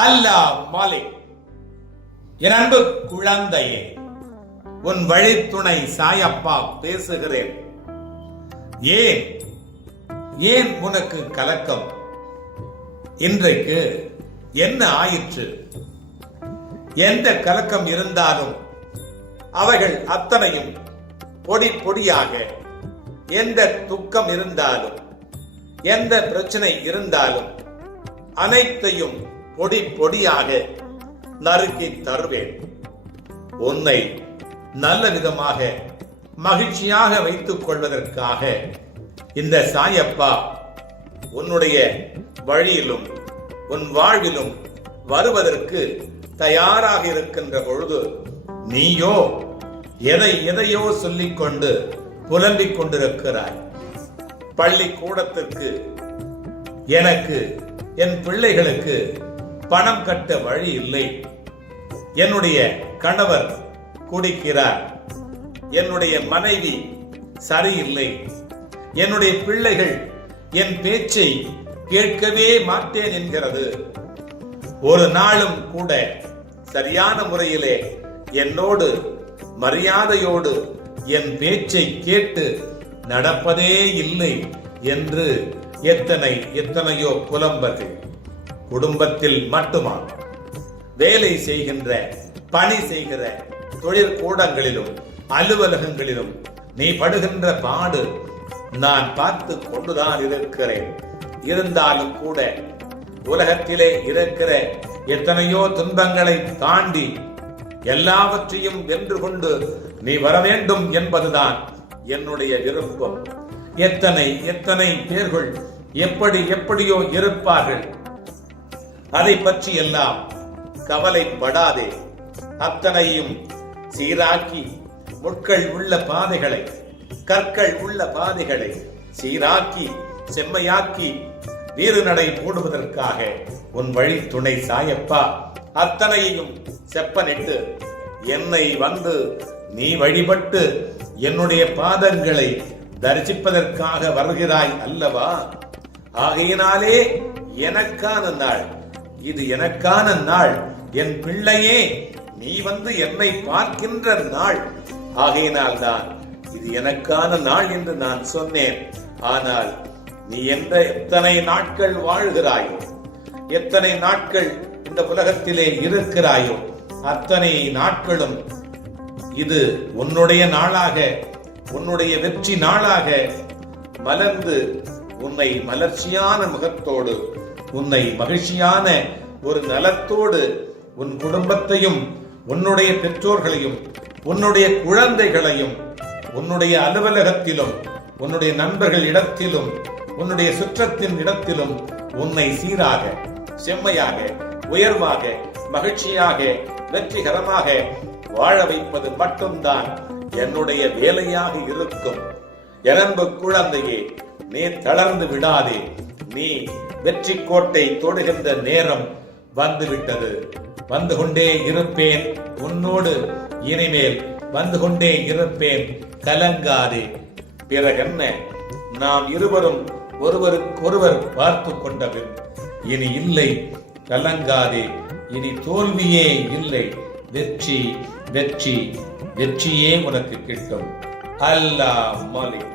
அல்லாஹ் மாலிக் என் அன்பு குழந்தையே உன் வழித்துணை சாயப்பா பேசுகிறேன். ஏன்? ஏன் உனக்கு கலக்கம்? இன்றைக்கு என்ன ஆயிற்று? எந்த கலக்கம் இருந்தாலும் அவைகள் அத்தனையும் பொடி பொடியாக எந்த துக்கம் இருந்தாலும் எந்த பிரச்சனை இருந்தாலும் அனைத்தையும் பொடி பொடியாக நறுக்கி தருவேன். உன்னை நல்ல விதமாக மகிழ்ச்சியாக வைத்துக் கொள்வதற்காக இந்த சாயப்பா உன்னுடைய வழியிலும் உன் வாழ்விலும் வருவதற்கு தயாராக இருக்கின்ற பொழுது நீயோ எதை எதையோ சொல்லிக்கொண்டு புலம்பிக் கொண்டிருக்கிறாய். பள்ளிக்கூடத்திற்கு எனக்கு என் பிள்ளைகளுக்கு பணம் கட்ட வழி இல்லை. என்னுடைய கணவர் குடிக்கிறார். என்னுடைய மனைவி சரியில்லை. என்னுடைய பிள்ளைகள் என் பேச்சை கேட்கவே மாட்டேன் என்கிறது. ஒரு நாளும் கூட சரியான முறையிலே என்னோடு மரியாதையோடு என் பேச்சை கேட்டு நடப்பதே இல்லை என்று எத்தனை எத்தனையோ புலம்பர்கள். குடும்பத்தில் மட்டுமா? வேலை செய்கின்ற பணி செய்கிற தொழிற்கூடங்களிலும் அலுவலகங்களிலும் நீ படுகின்ற பாடு நான் பார்த்து கொண்டுதான் இருக்கிறேன். இருந்தாலும் கூட உலகத்திலே இருக்கிற எத்தனையோ துன்பங்களை தாண்டி எல்லாவற்றையும் வென்று கொண்டு நீ வர வேண்டும் என்பதுதான் என்னுடைய விருப்பம். எத்தனை எத்தனை பேர்கள் எப்படி எப்படியோ இருப்பார்கள். அதை பற்றி எல்லாம் கவலைப்படாதே. அத்தனையும் சீராக்கி முட்கள் உள்ள பாதைகளை கற்கள் உள்ள பாதைகளை சீராக்கி செம்மையாக்கி வீறு நடை போடுவதற்காக உன் வழி துணை சாயப்பா. அத்தனையையும் செப்பனிட்டு என்னை வந்து நீ வழிபட்டு என்னுடைய பாதங்களை தரிசிப்பதற்காக வருகிறாய் அல்லவா? ஆகையினாலே எனக்கான நாள். இது எனக்கான நாள். என் பிள்ளையே நீ வந்து என்னை பார்க்கின்ற நாள். ஆகையினால் தான் இது எனக்கான நாள் என்று நான் சொன்னேன். ஆனால் நீ எந்த எத்தனை நாட்கள் வாழ்கிறாயோ எத்தனை நாட்கள் இந்த உலகத்திலே இருக்கிறாயோ அத்தனை நாட்களும் இது உன்னுடைய நாளாக உன்னுடைய வெற்றி நாளாக மலர்ந்து உன்னை மலர்ச்சியான முகத்தோடு உன்னை மகிழ்ச்சியான ஒரு நலத்தோடு உன் குடும்பத்தையும் உன்னுடைய பெற்றோர்களையும் உன்னுடைய குழந்தைகளையும் உன்னுடைய அலுவலகத்திலும் உன்னுடைய நண்பர்கள் இடத்திலும் உன்னுடைய சுற்றத்தின் இடத்திலும் உன்னை சீராக செம்மையாக உயர்வாக மகிழ்ச்சியாக வெற்றிகரமாக வாழ வைப்பது மட்டும்தான் என்னுடைய வேலையாக இருக்கும். எனன்பு குழந்தையே நீ தளர்ந்து விடாதே. நீ வெற்றி கோட்டை தொடுகின்ற நேரம் வந்துவிட்டது. வந்து கொண்டே இருப்பேன் உன்னோடு இனிமேல் வந்து கொண்டே இருப்பேன் கலங்காதே. பிறகென்ன நாம் இருவரும் ஒருவருக்கொருவர் பார்த்து கொண்டபின் இனி இல்லை கலங்காதே. இனி தோல்வியே இல்லை. வெற்றி வெற்றி வெற்றியே உனக்கு கிட்டும். அல்லாஹ் மாலிக்